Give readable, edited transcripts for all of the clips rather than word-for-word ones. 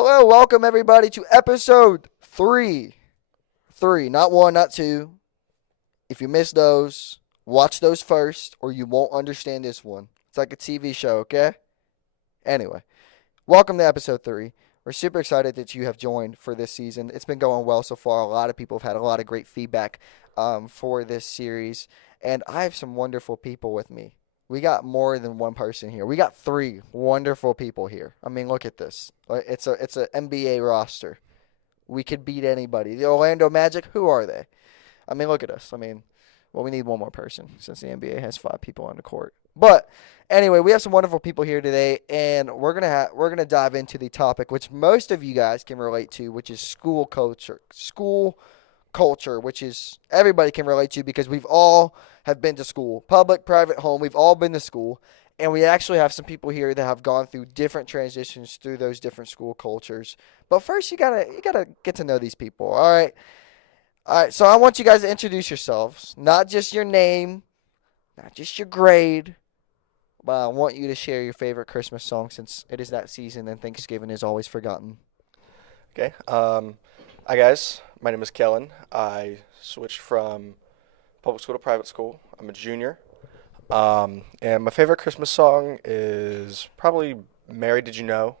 Hello, welcome everybody to episode three. Three, not one, not two. If you missed those, watch those first, or you won't understand this one. It's like a TV show, okay? Anyway, welcome to episode three. We're super excited that you have joined for this season. It's been going well so far. A lot of people have had a lot of great feedback for this series, and I have some wonderful people with me. We got more than one person here. We got three wonderful people here. I mean, look at this. It's a NBA roster. We could beat anybody. The Orlando Magic, who are they? I mean, look at us. I mean, well, we need one more person since the NBA has five people on the court. But anyway, we have some wonderful people here today, and we're gonna dive into the topic which most of you guys can relate to, which is school culture. School culture, which is everybody can relate to because we've all have been to school, public, private, home. We've all been to school, and we actually have some people here that have gone through different transitions through those different school cultures. But first, you gotta get to know these people. All right. So I want you guys to introduce yourselves, not just your name, not just your grade, but I want you to share your favorite Christmas song since it is that season and Thanksgiving is always forgotten. Okay. Hi guys. My name is Kellen. I switched from public school to private school. I'm a junior. And my favorite Christmas song is probably "Mary Did You Know"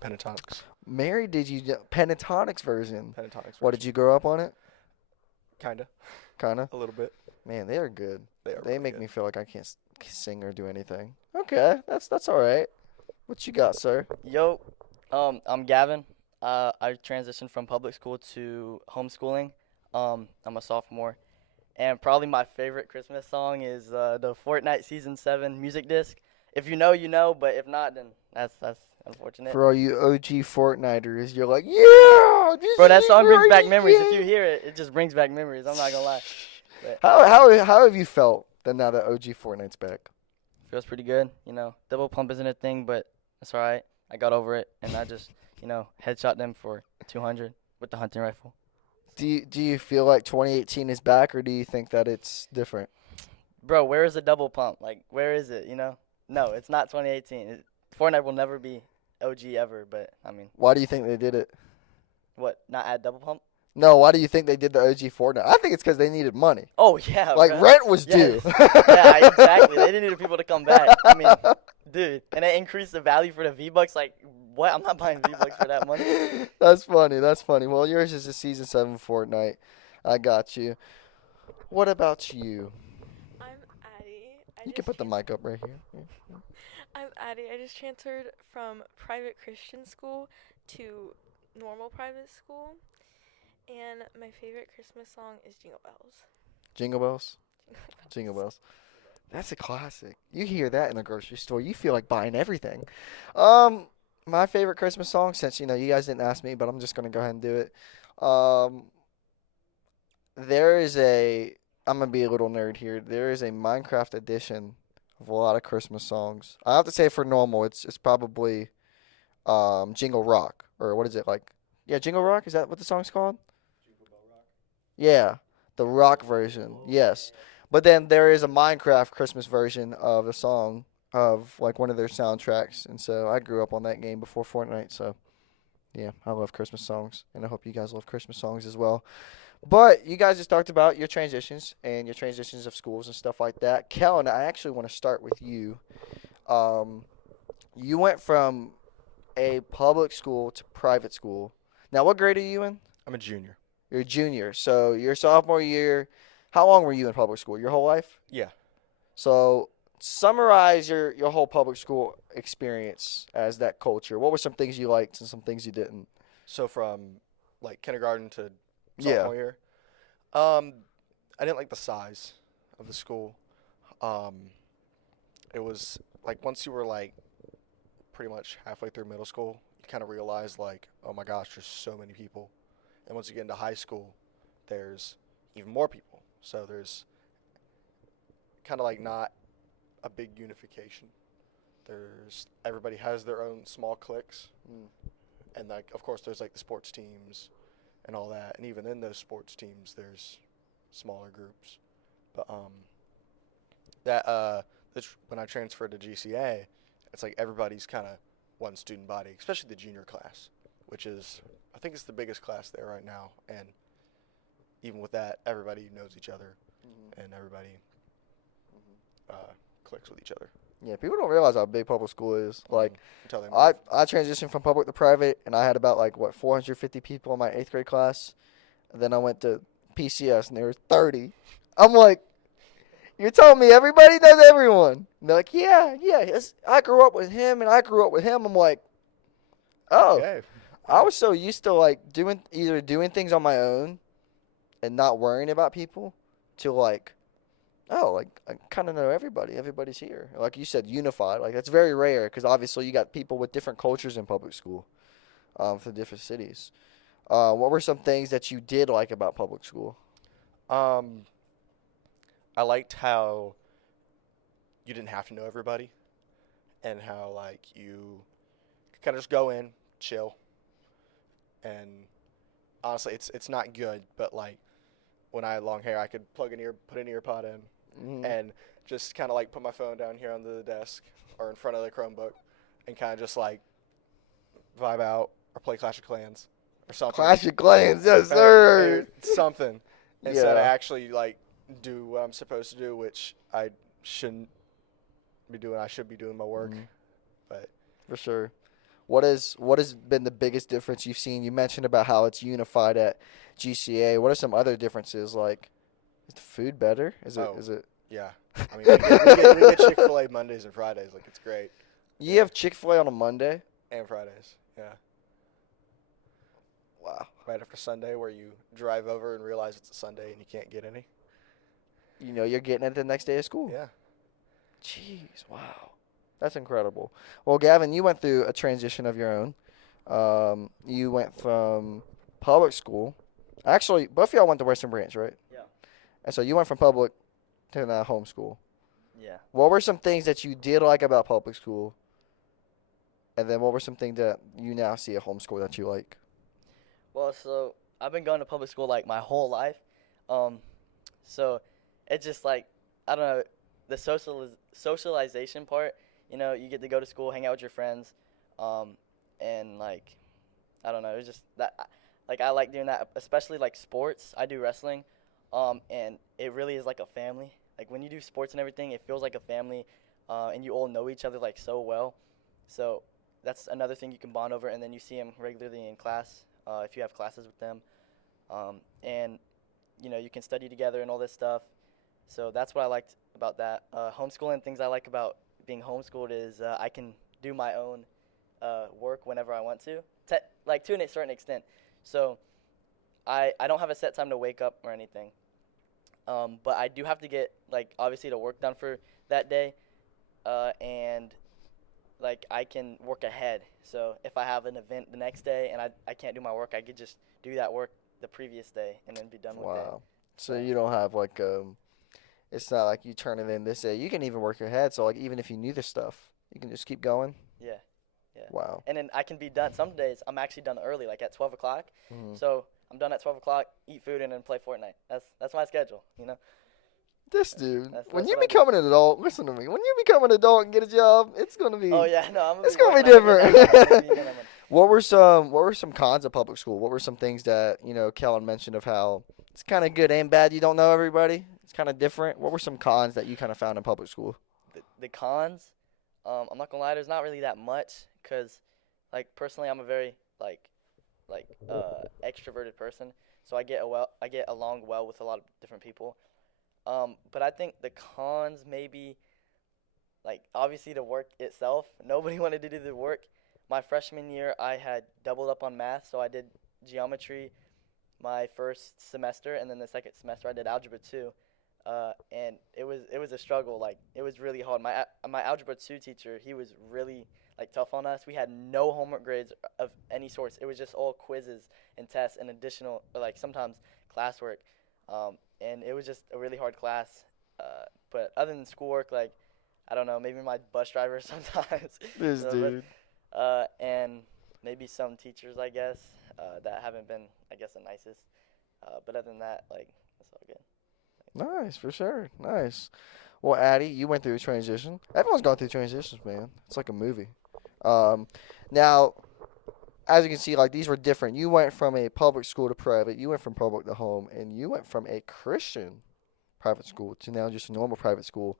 by Pentatonics. Mary, did you Pentatonics version? Pentatonics. What did you grow up on it? Kinda, Kinda. a little bit. Man, they are good. They are They really make good. me feel like I can't sing or do anything. Okay, that's all right. What you got, sir? Yo, I'm Gavin. I transitioned from public school to homeschooling. I'm a sophomore, and probably my favorite Christmas song is the Fortnite Season 7 music disc. If you know, you know, but if not, then that's unfortunate. For all you OG Fortniters, you're like, yeah, this Bro, that is song brings back great, memories. yeah. If you hear it, it just brings back memories. I'm not gonna lie. But How have you felt that now that OG Fortnite's back? feels pretty good. Double pump isn't a thing, but that's all right. I got over it, and I just, headshot them for 200 with the hunting rifle. Do you feel like 2018 is back, or do you think that it's different? Bro, where is the double pump? Like, where is it, No, it's not 2018. Fortnite will never be OG ever, but, I mean, Why do you think they did it? what, not add double pump? No, why do you think they did the OG Fortnite? I think it's because they needed money. Oh, yeah, Like bro. rent was Yes. due. Yeah, exactly. They didn't need people to come back. I mean, dude, and they increased the value for the V-Bucks. Like, what? I'm not buying V-Bucks for that money. That's funny. That's funny. Well, yours is a season 7 Fortnite. I got you. What about you? I'm Addie. You can put the mic up right here. I'm Addie. I just transferred from private Christian school to normal private school. And my favorite Christmas song is Jingle Bells. Jingle bells. Jingle bells. That's a classic. You hear that in a grocery store, you feel like buying everything. My favorite Christmas song, since you guys didn't ask me, but I'm just gonna go ahead and do it. Um, there is a. I'm gonna be a little nerd here. There is a Minecraft edition of a lot of Christmas songs. I have to say for normal, it's probably Jingle Rock, or what is it like? Yeah, Jingle Rock. Is that what the song's called? Yeah, the rock version. Yes. But then there is a Minecraft Christmas version of the song of like one of their soundtracks. And so I grew up on that game before Fortnite. So yeah, I love Christmas songs. And I hope you guys love Christmas songs as well. But you guys just talked about your transitions and your transitions of schools and stuff like that. Kellen, I actually want to start with you. You went from a public school to private school. Now, what grade are you in? I'm a junior. You're a junior. So your sophomore year, how long were you in public school? Your whole life? Yeah. So summarize your whole public school experience as that culture. What were some things you liked and some things you didn't? So from like kindergarten to Yeah. sophomore year, I didn't like the size of the school. It was like once you were like pretty much halfway through middle school, you kind of realize like, oh my gosh, there's so many people. And once you get into high school, there's even more people. So there's kind of like not a big unification. Everybody has their own small cliques, and like of course there's like the sports teams and all that, and even in those sports teams there's smaller groups. But when I transferred to GCA, it's like everybody's kind of one student body, especially the junior class. which is, I think it's the biggest class there right now. And even with that, everybody knows each other, and everybody clicks with each other. Yeah, people don't realize how big public school is. Like, Until they I move. transitioned from public to private, and I had about 450 people in my 8th grade class. And then I went to PCS, and there were 30. I'm like, you're telling me everybody knows everyone? And they're like, yeah, I grew up with him, and I grew up with him. I'm like, oh, Okay. I was so used to doing things on my own, and not worrying about people, to I kind of know everybody. Everybody's here. Like you said, unified. Like, that's very rare because obviously you got people with different cultures in public school, from different cities. What were some things that you did like about public school? I liked how you didn't have to know everybody, and how you could kind of just go in, chill, and honestly, it's not good, but when I had long hair, I could put an ear pod in, and just kind of put my phone down here on the desk or in front of the Chromebook, and kind of just vibe out or play Clash of Clans or something. Clash of Clans, yes sir. Something instead of Yeah. actually do what I'm supposed to do, which I shouldn't be doing. I should be doing my work, but For sure. What has been the biggest difference you've seen? You mentioned about how it's unified at GCA. What are some other differences? Like, is the food better? Is it? yeah. I mean, we get Chick-fil-A Mondays and Fridays. It's great. You have Chick-fil-A on a Monday? And Fridays, yeah. Wow. Right after Sunday, where you drive over and realize it's a Sunday and you can't get any. You know you're getting it the next day of school. Yeah. Jeez, wow. That's incredible. Well, Gavin, you went through a transition of your own. You went from public school. Actually, both of y'all went to Western Branch, right? Yeah. And so you went from public to now homeschool. Yeah. What were some things that you did like about public school? And then what were some things that you now see at homeschool that you like? Well, so I've been going to public school my whole life. So it's just I don't know, the socialization part. You get to go to school, hang out with your friends, and I don't know, it's just that I like doing that, especially sports. I do wrestling, and it really is like a family. When you do sports and everything, it feels like a family, and you all know each other so well. So that's another thing you can bond over, and then you see them regularly in class if you have classes with them, and you can study together and all this stuff. So that's what I liked about that. Homeschooling, things I like about being homeschooled is I can do my own work whenever I want to a certain extent. So I don't have a set time to wake up or anything, but I do have to get obviously the work done for that day, and I can work ahead. So if I have an event the next day and I can't do my work, I could just do that work the previous day and then be done with it. Wow. So you don't have it's not like you turn it in this day. You can even work ahead. So even if you knew this stuff, you can just keep going. Yeah. Yeah. Wow. And then I can be done. Some days I'm actually done early, at 12 o'clock. So I'm done at 12 o'clock, eat food, and then play Fortnite. That's my schedule, This dude, That's when you what I do. become an adult, listen to me. When you become an adult and get a job, it's gonna be. Oh, yeah, no, It's gonna be working on it. different. What were some cons of public school? What were some things that Kellen mentioned of how it's kind of good and bad? You don't know everybody. It's kind of different. What were some cons that you kind of found in public school? The cons, I'm not gonna lie, there's not really that much, because personally I'm a very extroverted person, so I get along well with a lot of different people. But I think the cons maybe obviously the work itself. Nobody wanted to do the work. My freshman year I had doubled up on math, so I did geometry my first semester, and then the second semester I did algebra 2. And it was a struggle. It was really hard. My algebra 2 teacher, he was really tough on us. We had no homework grades of any sorts. It was just all quizzes and tests and additional sometimes classwork. And it was just a really hard class. But other than schoolwork, I don't know, maybe my bus driver sometimes. This dude. And maybe some teachers, I guess, that haven't been, I guess, the nicest. But other than that, it's all good. Nice, for sure. Nice. Well, Addie, you went through a transition. Everyone's gone through transitions, man. It's like a movie. Now, as you can see, like these were different. You went from a public school to private. You went from public to home, and you went from a Christian private school to now just a normal private school.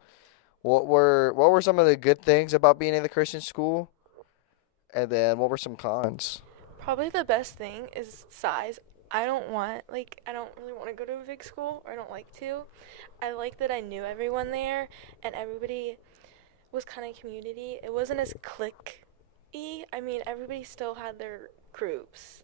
What were some of the good things about being in the Christian school, and then what were some cons? Probably the best thing is size. I don't really want to go to a big school, or I don't like to. I like that I knew everyone there, and everybody was kind of community. It wasn't as clique-y. I mean, everybody still had their groups,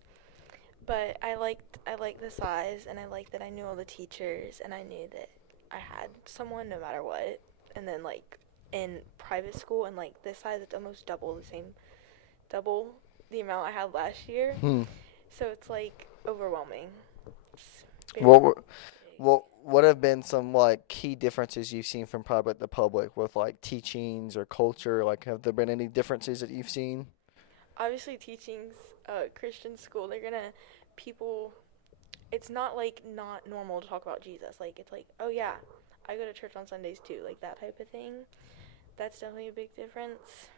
but I liked the size, and I liked that I knew all the teachers, and I knew that I had someone no matter what. And then like in private school and like this size, it's almost double the amount I had last year. Hmm. So it's like overwhelming. It's very What were, big. what have been some like key differences you've seen from private to public with like teachings or culture? Like, have there been any differences that you've seen? Obviously, teaching's Christian school. They're gonna people. It's not like not normal to talk about Jesus. Like it's like, oh yeah, I go to church on Sundays too. Like that type of thing. That's definitely a big difference.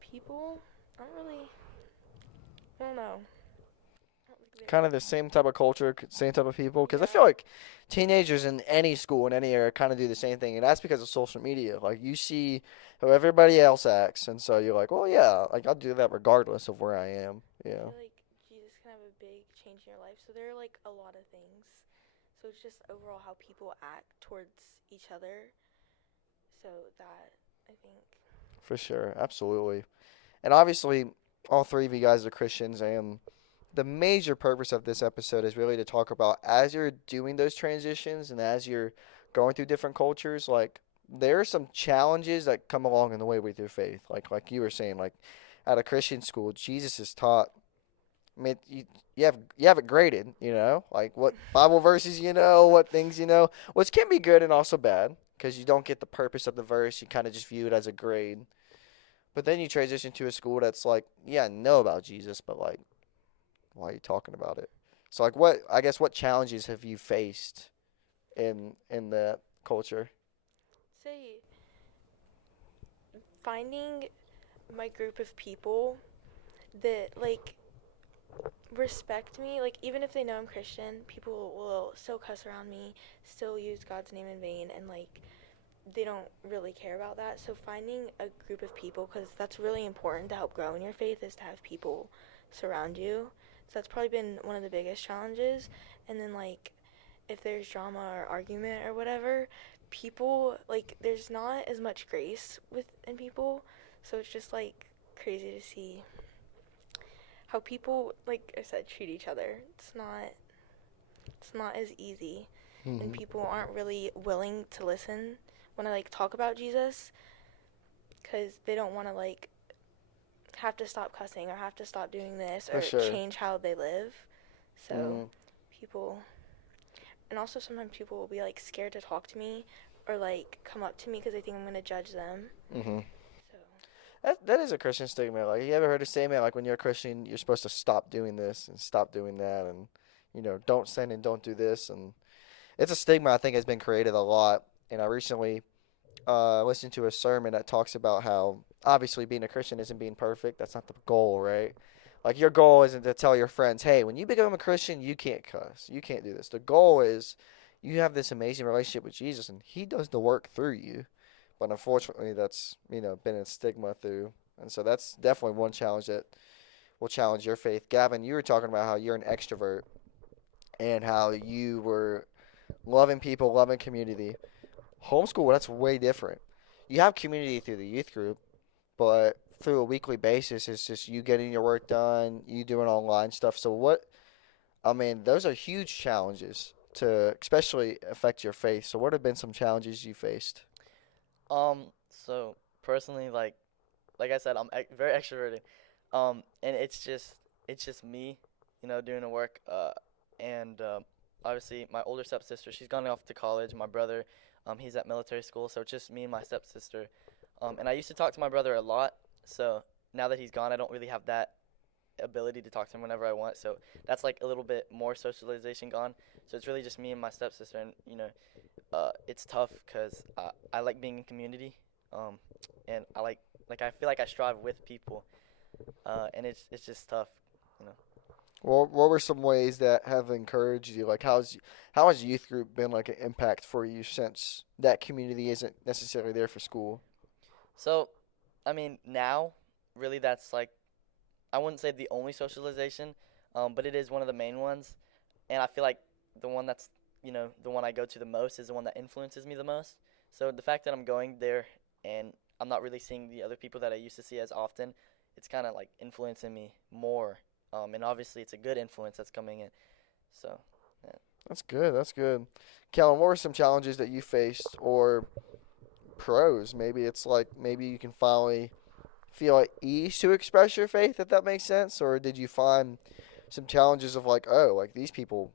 People, I don't really. I don't know. I don't think Kind of the same type of culture, same type of people. Because I yeah. feel like teenagers in any school in any area kind of do the same thing, and that's because of social media. Like you see how everybody else acts, and so you're like, well, yeah, like I'll do that regardless of where I am. I Yeah, feel like Jesus can have a big change in your life. So there are like a lot of things. So it's just overall how people act towards each other. So that I think. for sure, absolutely. And obviously, all three of you guys are Christians, and the major purpose of this episode is really to talk about as you're doing those transitions and as you're going through different cultures, like there are some challenges that come along in the way with your faith. Like you were saying, like at a Christian school, Jesus is taught. I mean, you have it graded, like what Bible verses what things which can be good and also bad because you don't get the purpose of the verse. You kind of just view it as a grade. But then you transition to a school that's like, yeah, I know about Jesus, but like why are you talking about it? So like what challenges have you faced in the culture? Say finding my group of people that like respect me, like even if they know I'm Christian, people will still cuss around me, still use God's name in vain, and like they don't really care about that. So finding a group of people, because that's really important to help grow in your faith, is to have people surround you. So that's probably been one of the biggest challenges. And then like if there's drama or argument or whatever, people like there's not as much grace within people. So it's just like crazy to see how people, like I said, treat each other. It's not as easy, and Hmm. people aren't really willing to listen when I like talk about Jesus, because they don't want to like have to stop cussing or have to stop doing this For or sure. change how they live. So Hmm. people, and also sometimes people will be like scared to talk to me or like come up to me because they think I'm gonna judge them. Hmm. So That is a Christian stigma. Like, you ever heard a statement like when you're a Christian, you're supposed to stop doing this and stop doing that, and don't sin and don't do this, and it's a stigma I think has been created a lot. And I recently listened to a sermon that talks about how obviously being a Christian isn't being perfect. That's not the goal, right? Like your goal isn't to tell your friends, "Hey, when you become a Christian, you can't cuss, you can't do this." The goal is you have this amazing relationship with Jesus, and He does the work through you. But unfortunately, that's been a stigma through, and so that's definitely one challenge that will challenge your faith. Gavin, you were talking about how you're an extrovert and how you were loving people, loving community. Homeschool, that's way different. You have community through the youth group, but through a weekly basis, it's just you getting your work done, you doing online stuff. So I mean, those are huge challenges to especially affect your faith. So what have been some challenges you faced? So personally, like I said, I'm very extroverted. And it's just me, doing the work. And obviously my older stepsister, she's gone off to college. My brother, he's at military school, so it's just me and my stepsister. And I used to talk to my brother a lot. So now that he's gone, I don't really have that ability to talk to him whenever I want. So that's like a little bit more socialization gone. So it's really just me and my stepsister, and it's tough because I like being in community, and I feel like I strive with people. and it's just tough, you know. Well, what were some ways that have encouraged you? Like, how has youth group been like an impact for you since that community isn't necessarily there for school? So, I mean, now really that's like I wouldn't say the only socialization, but it is one of the main ones, and I feel like the one that's the one I go to the most is the one that influences me the most. So the fact that I'm going there and I'm not really seeing the other people that I used to see as often, it's kind of like influencing me more. And obviously it's a good influence that's coming in. So yeah. That's good. That's good. Kellen, what were some challenges that you faced, or pros? Maybe it's like maybe you can finally feel at ease to express your faith, if that makes sense, or did you find some challenges of like, oh, like these people,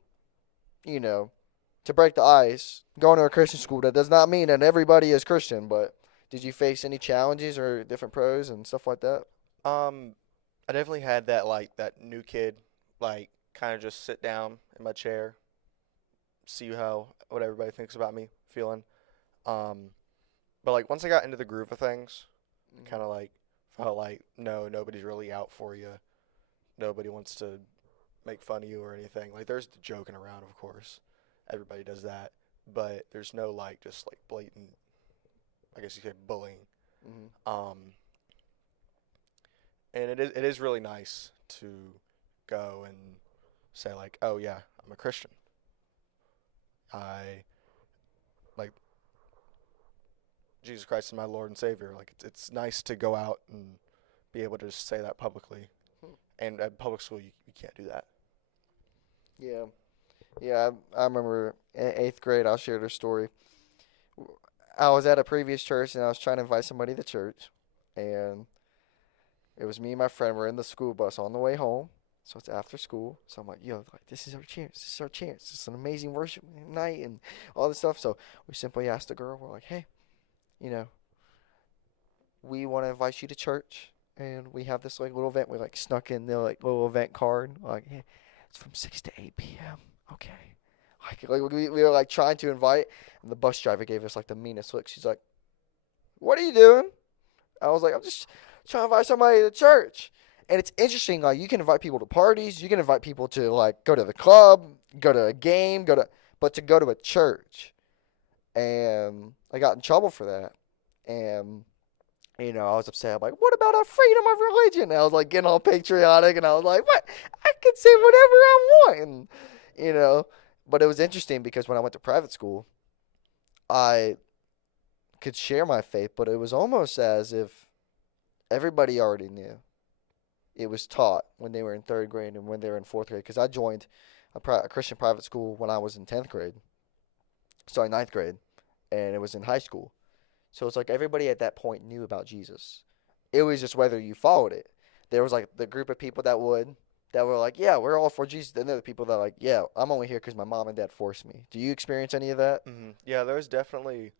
you know, to break the ice, going to a Christian school, that does not mean that everybody is Christian, but did you face any challenges or different pros and stuff like that? Um, I definitely had that like that new kid, like kind of just sit down in my chair, see how what everybody thinks about me, feeling. Um, but like once I got into the groove of things, kind of like felt like no, nobody's really out for you. Nobody wants to make fun of you or anything. Like there's the joking around, of course. Everybody does that, but there's no like just like blatant, I guess you could say bullying. Mm-hmm. Um, and it is really nice to go and say like, oh yeah, I'm a Christian. I like Jesus Christ is my Lord and Savior. Like it's nice to go out and be able to just say that publicly. Hmm. And at public school, you can't do that. Yeah, yeah. I remember in eighth grade. I'll share their story. I was at a previous church and I was trying to invite somebody to church, and it was me and my friend. We're in the school bus on the way home, so it's after school. So I'm like, yo, like this is our chance. This is our chance. It's an amazing worship night and all this stuff. So we simply asked the girl. We're like, hey, you know, we want to invite you to church, and we have this like little event. We like snuck in the like little event card. Like, hey, it's from 6 to 8 p.m. Okay. Like we were like trying to invite, and the bus driver gave us like the meanest look. She's like, "What are you doing?" I was like, "I'm just trying to invite somebody to church." And it's interesting, like you can invite people to parties, you can invite people to like go to the club, go to a game, but to go to a church. And I got in trouble for that. And I was upset. I'm like, what about our freedom of religion? And I was like getting all patriotic, and I was like, what? I can say whatever I want, and you know. But it was interesting because when I went to private school, I could share my faith, but it was almost as if everybody already knew. It was taught when they were in third grade and when they were in fourth grade. Because I joined a Christian private school when I was in 10th grade, sorry, ninth grade, and it was in high school. So it's like everybody at that point knew about Jesus. It was just whether you followed it. There was like the group of people that were like, yeah, we're all for Jesus. Then there are the people that are like, yeah, I'm only here because my mom and dad forced me. Do you experience any of that? Yeah, there's definitely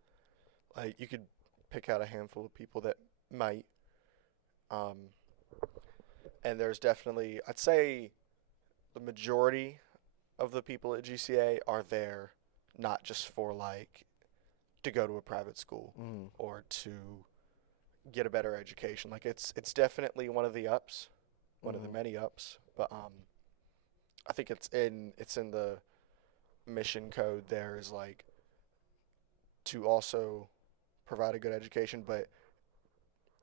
like you could pick out a handful of people that might, um, and there's definitely I'd say the majority of the people at GCA are there not just for like to go to a private school Mm. or to get a better education. Like it's definitely one of the ups, one of the Mhm. many ups. But I think it's in the mission code there is like to also provide a good education, but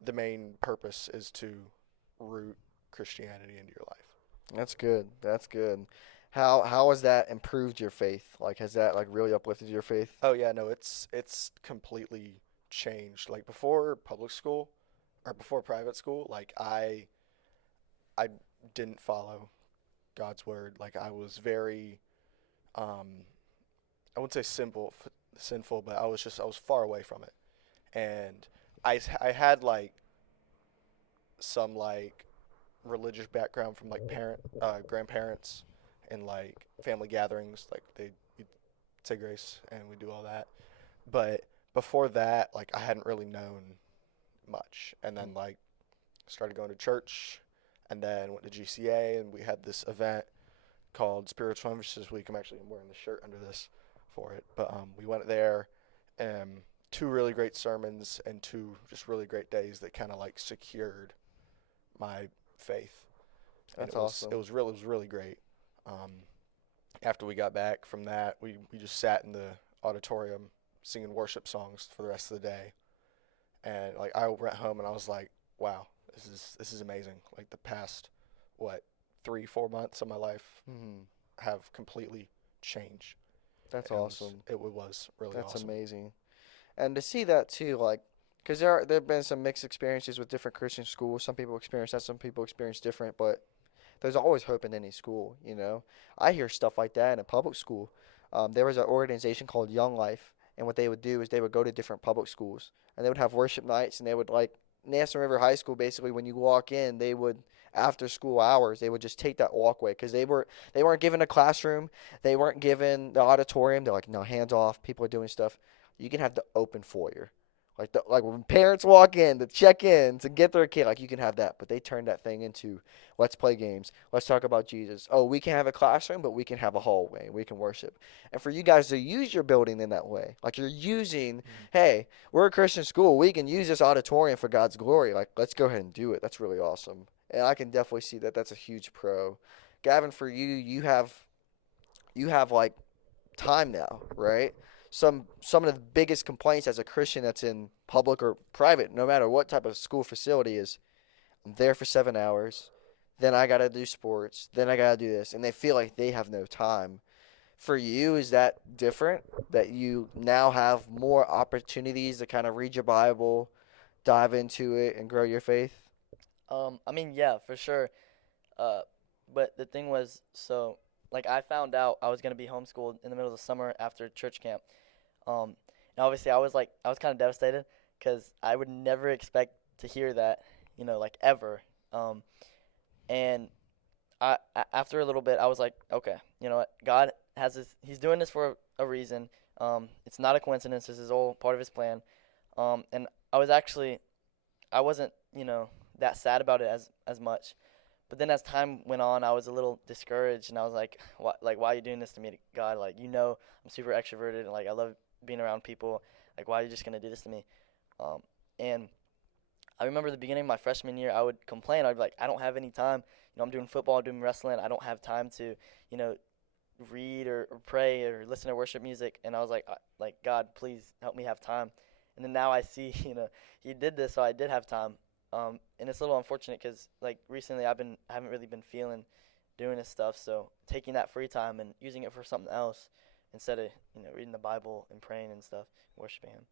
the main purpose is to root Christianity into your life. That's good. That's good. How has that improved your faith? Like, has that like really uplifted your faith? Oh yeah, no, it's completely changed. Like before public school or before private school, like I didn't follow God's word. Like I was very um I wouldn't say sinful, but I was far away from it. And I had like some like religious background from like grandparents and like family gatherings, like we say grace and we do all that. But before that, like I hadn't really known much. And then like started going to church and then went to GCA and we had this event called Spiritual Emphasis Week. I'm wearing the shirt under this for it. But we went there and two really great sermons and two just really great days that kind of like secured my faith. And That's awesome. It was really great. Um, After we got back from that, we just sat in the auditorium singing worship songs for the rest of the day. And like I went home and I was like, wow, this is amazing. Like the past what 3 4 months of my life Hmm. have completely changed. That's It awesome. was really That's awesome. amazing. And to see that too, like, because there have been some mixed experiences with different Christian schools. Some people experience that, some people experience different, but there's always hope in any school, you know. I hear stuff like that in a public school. There was an organization called Young Life, and what they would do is they would go to different public schools, and they would have worship nights, and they would like National River High School. Basically, when you walk in, they would after school hours they would just take that walkway because they weren't given a classroom, they weren't given the auditorium. They're like, no, hands off. People are doing stuff. You can have the open foyer. Like when parents walk in to check in to get their kid, like you can have that, but they turned that thing into let's play games. Let's talk about Jesus. Oh, we can have a classroom, but we can have a hallway. We can worship. And for you guys to use your building in that way, like you're using, Mhm. hey, we're a Christian school. We can use this auditorium for God's glory. Like, let's go ahead and do it. That's really awesome. And I can definitely see that. That's a huge pro. Gavin, for you, you have like time now, right? Some of the biggest complaints as a Christian that's in public or private, no matter what type of school facility is, I'm there for 7 hours, then I gotta do sports, then I gotta do this, and they feel like they have no time. For you, is that different? That you now have more opportunities to kind of read your Bible, dive into it, and grow your faith? I mean, yeah, for sure. Uh, but the thing was, so like I found out I was gonna be homeschooled in the middle of the summer after church camp. Um, and obviously I was kind of devastated because I would never expect to hear that, like ever. Um, and after a little bit, I was like, okay, you know what? God has this. He's doing this for a reason. It's not a coincidence. This is all part of His plan. And I wasn't, that sad about it as much. But then as time went on, I was a little discouraged, and I was why are you doing this to me, God? Like, I'm super extroverted, and like I love being around people. Like, why are you just gonna do this to me? And I remember the beginning of my freshman year, I would complain. I'd be like, I don't have any time. I'm doing football, I'm doing wrestling. I don't have time to, you know, read or pray or listen to worship music. And I was like, God, please help me have time. And then now I see, He did this, so I did have time. And it's a little unfortunate because like recently I haven't really been feeling doing this stuff. So taking that free time and using it for something else instead of reading the Bible and praying and stuff, worshiping Him.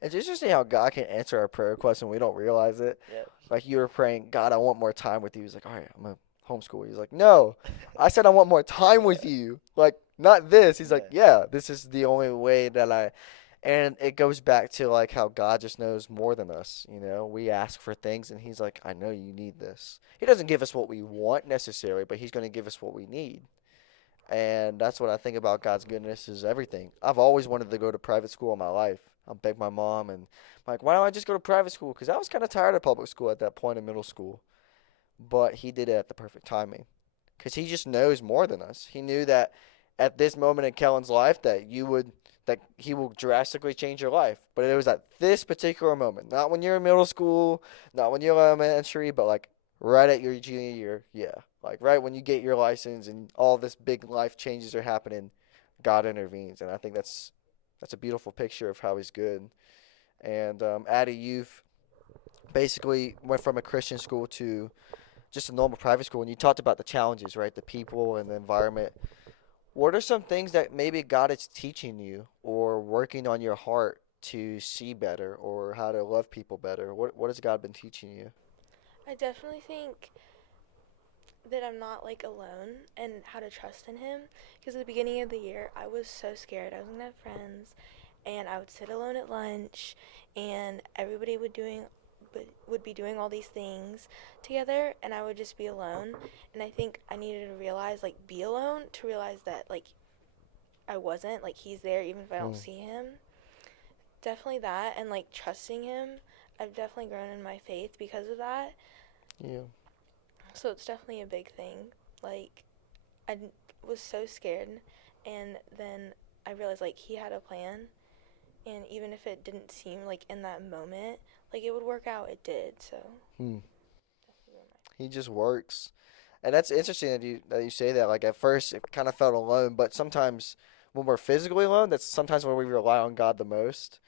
It's interesting how God can answer our prayer requests and we don't realize it. Yeah. Like you were praying, God, I want more time with you. He's like, all right, I'm gonna homeschool you. He's like, no, I said I want more time with Yeah. you. Like, not this. He's like, Yeah. yeah, this is the only way that I. And it goes back to like how God just knows more than us. You know, we ask for things and He's like, I know you need this. He doesn't give us what we want necessarily, but He's going to give us what we need. And that's what I think about God's goodness is everything. I've always wanted to go to private school in my life. I begged my mom and I'm like, why don't I just go to private school? Because I was kind of tired of public school at that point in middle school. But He did it at the perfect timing. Because He just knows more than us. He knew that at this moment in Kellen's life that He will drastically change your life. But it was at this particular moment. Not when you're in middle school, not when you're elementary, but like right at your junior year. Yeah. Like right when you get your license and all this big life changes are happening, God intervenes, and I think that's a beautiful picture of how He's good. And Addie, you've basically went from a Christian school to just a normal private school, and you talked about the challenges, right? The people and the environment. What are some things that maybe God is teaching you or working on your heart to see better or how to love people better? What has God been teaching you? I definitely think that I'm not like alone and how to trust in Him. Because at the beginning of the year, I was so scared. I wasn't gonna have friends, and I would sit alone at lunch, and everybody would be doing all these things together, and I would just be alone. And I think I needed to realize like be alone to realize that like I wasn't like He's there even if I don't Mm, see Him. Definitely that, and like trusting Him. I've definitely grown in my faith because of that. yeah. So it's definitely a big thing. Like, was so scared, and then I realized, like, He had a plan, and even if it didn't seem like in that moment, like, it would work out, it did, so. Hmm. He just works. And that's interesting that you say that. Like at first, it kind of felt alone, but sometimes when we're physically alone, that's sometimes when we rely on God the most.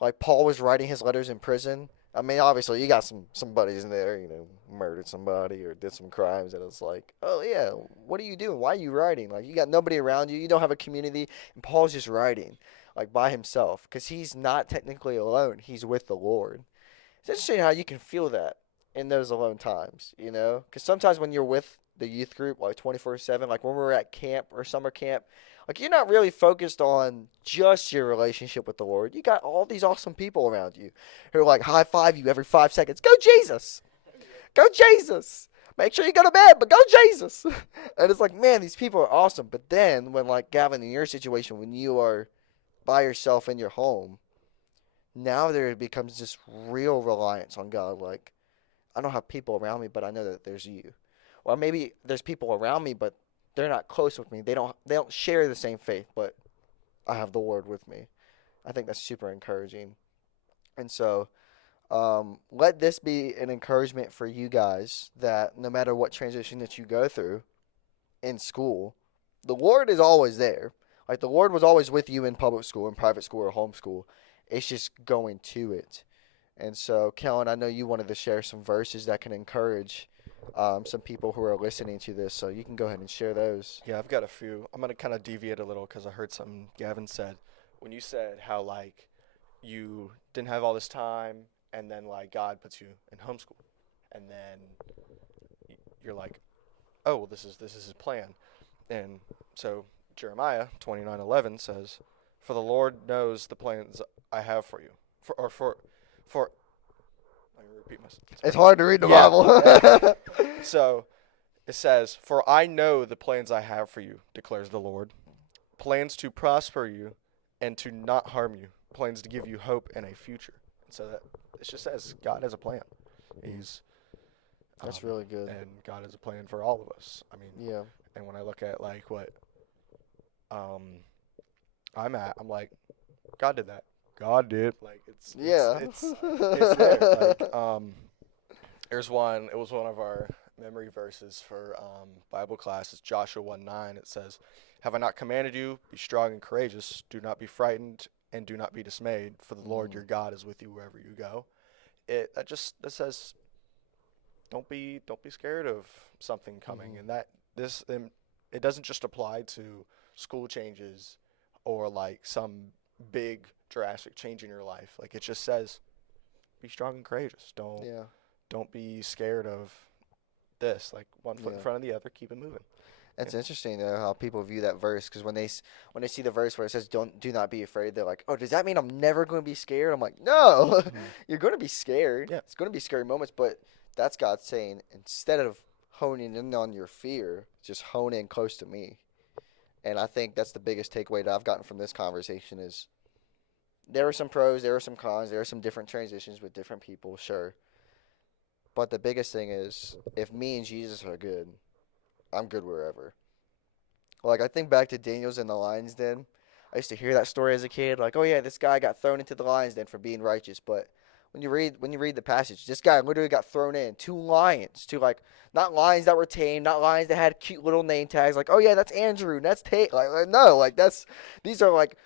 Like Paul was writing his letters in prison. I mean, obviously, you got some buddies in there, murdered somebody or did some crimes, and it's like, oh yeah, what are you doing? Why are you writing? Like you got nobody around you. You don't have a community, and Paul's just writing, like by himself, because he's not technically alone. He's with the Lord. It's interesting how you can feel that in those alone times, because sometimes when you're with the youth group, like 24/7, like when we're at camp or summer camp, like you're not really focused on just your relationship with the Lord. You got all these awesome people around you who like high five you every 5 seconds. Go Jesus! Go Jesus! Make sure you go to bed, but go Jesus! And it's like, man, these people are awesome. But then when like Gavin, in your situation, when you are by yourself in your home, now there becomes this real reliance on God. Like, I don't have people around me, but I know that there's you. Or maybe there's people around me, but they're not close with me. They don't share the same faith, but I have the Lord with me. I think that's super encouraging. And so, let this be an encouragement for you guys that no matter what transition that you go through in school, the Lord is always there. Like the Lord was always with you in public school, in private school, or homeschool. It's just going to it. And so, Kellen, I know you wanted to share some verses that can encourage some people who are listening to this. So you can go ahead and share those. Yeah, I've got a few. I'm gonna kind of deviate a little because I heard something Gavin said when you said how like you didn't have all this time, and then like God puts you in homeschool, and then you're like, oh, well, this is His plan, and so Jeremiah 29:11 says, "For the Lord knows the plans I have for you, for." Let me repeat myself. It's hard to read the Yeah. Bible. So it says, "For I know the plans I have for you, declares the Lord, plans to prosper you and to not harm you, plans to give you hope and a future." And so that it just says God has a plan. He's That's really good. and God has a plan for all of us. I mean, Yeah. and when I look at like what I'm at, I'm like, God did that. God did. Like Yeah. it's there. Like there's one. It was one of our memory verses for Bible class. It's Joshua 1:9. It says, "Have I not commanded you? Be strong and courageous. Do not be frightened and do not be dismayed. For the Lord your God is with you wherever you go." That says, don't be scared of something coming, and it doesn't just apply to school changes or like some big drastic change in your life. Like it just says, be strong and courageous. Yeah. Don't be scared of this. Like one foot in Yeah. front of the other. Keep it moving. It's interesting though how people view that verse because when they see the verse where it says do not be afraid, they're like, oh, does that mean I'm never going to be scared? I'm like, no, you're going to be scared. Yeah. It's going to be scary moments, but that's God saying instead of honing in on your fear, just hone in close to me. And I think that's the biggest takeaway that I've gotten from this conversation is there are some pros, there are some cons, there are some different transitions with different people, sure. But the biggest thing is if me and Jesus are good, I'm good wherever. Like I think back to Daniel's in the lion's den. I used to hear that story as a kid, like, oh yeah, this guy got thrown into the lion's den for being righteous. But when you read the passage, this guy literally got thrown in two lions, two like not lions that were tame, not lions that had cute little name tags, like, oh yeah, that's Andrew, and that's Tate. Like no, like these are like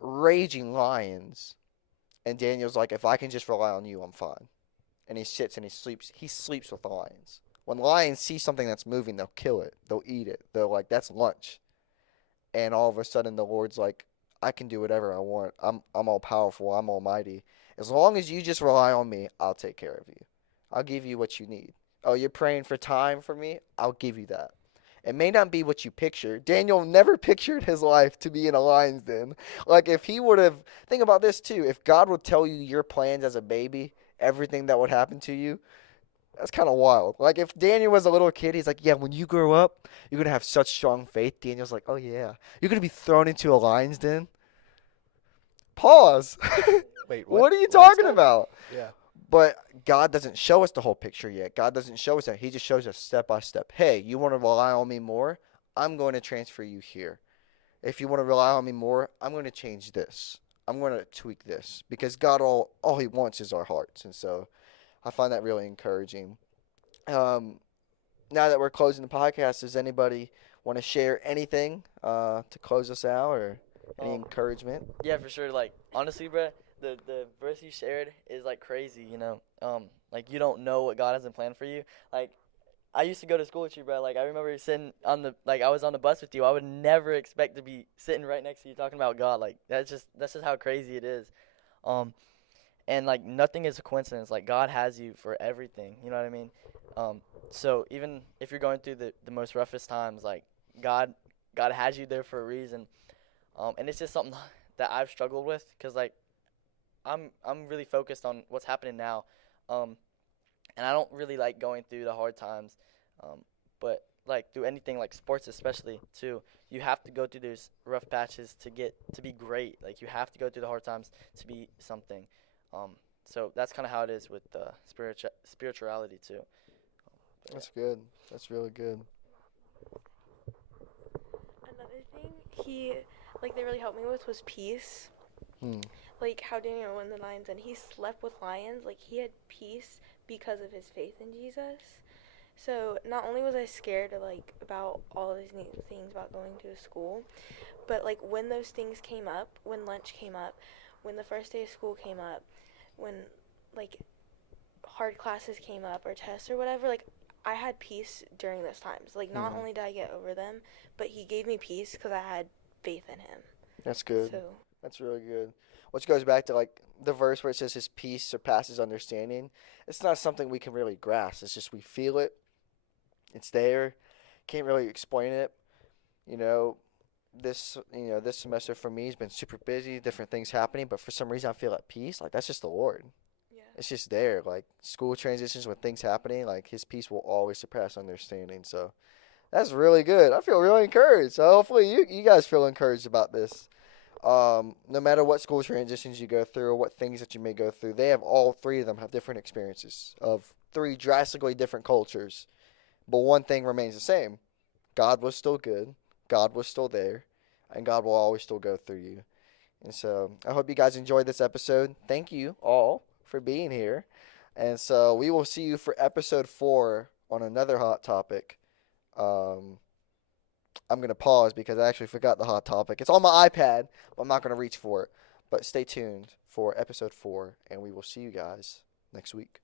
raging lions. And Daniel's like, if I can just rely on you, I'm fine. And he sits and he sleeps. He sleeps with the lions. When lions see something that's moving, they'll kill it. They'll eat it. They're like, that's lunch. And all of a sudden, the Lord's like, I can do whatever I want. I'm all powerful. I'm almighty. As long as you just rely on me, I'll take care of you. I'll give you what you need. Oh, you're praying for time for me? I'll give you that. It may not be what you picture. Daniel never pictured his life to be in a lion's den. Like, if he would have, think about this too. If God would tell you your plans as a baby, everything that would happen to you, that's kind of wild. Like, if Daniel was a little kid, he's like, yeah, when you grow up, you're going to have such strong faith. Daniel's like, oh, yeah. You're going to be thrown into a lion's den? Pause. Wait, What are you Lion's talking den? about? Yeah. But God doesn't show us the whole picture yet. God doesn't show us that. He just shows us step by step. Hey, you want to rely on me more? I'm going to transfer you here. If you want to rely on me more, I'm going to change this. I'm going to tweak this. Because God, all he wants is our hearts. And so I find that really encouraging. Now that we're closing the podcast, does anybody want to share anything to close us out, or any Um, encouragement? Yeah, for sure. Like honestly, bruh, the verse you shared is like crazy. Like you don't know what God has in plan for you. Like I used to go to school with you, bro. Like I remember sitting on the like I was on the bus with you. I would never expect to be sitting right next to you talking about God. Like that's just how crazy it is. Um, and like nothing is a coincidence. Like God has you for everything. You know what I mean? Um, so even if you're going through the most roughest times, like God God has you there for a reason. And it's just something that I've struggled with because like I'm really focused on what's happening now, um, and I don't really like going through the hard times, but like through anything like sports especially too, you have to go through those rough patches to be great. Like you have to go through the hard times to be something. So that's kind of how it is with spirituality too. That's good. That's really good. Another thing they really helped me with was peace. Hmm. Like how Daniel won the lions and he slept with lions. Like he had peace because of his faith in Jesus. So not only was I scared about all these new things about going to a school, but like when those things came up, when lunch came up, when the first day of school came up, when like hard classes came up or tests or whatever, like I had peace during those times. Like not Hmm. only did I get over them, but he gave me peace because I had faith in him. That's good. So That's really good. Which goes back to like the verse where it says his peace surpasses understanding. It's not something we can really grasp. It's just we feel it. It's there. Can't really explain it. You know, this semester for me has been super busy, different things happening, but for some reason I feel at peace. Like that's just the Lord. yeah. It's just there. Like school transitions with things happening, like his peace will always surpass understanding. So that's really good. I feel really encouraged. So hopefully you guys feel encouraged about this. No matter what school transitions you go through or what things that you may go through, they have all three of them have different experiences of three drastically different cultures. But one thing remains the same. God was still good. God was still there. And God will always still go through you. And so I hope you guys enjoyed this episode. Thank you all for being here. And so we will see you for episode 4 on another hot topic. Um, I'm going to pause because I actually forgot the hot topic. It's on my iPad, but I'm not going to reach for it. But stay tuned for episode 4, and we will see you guys next week.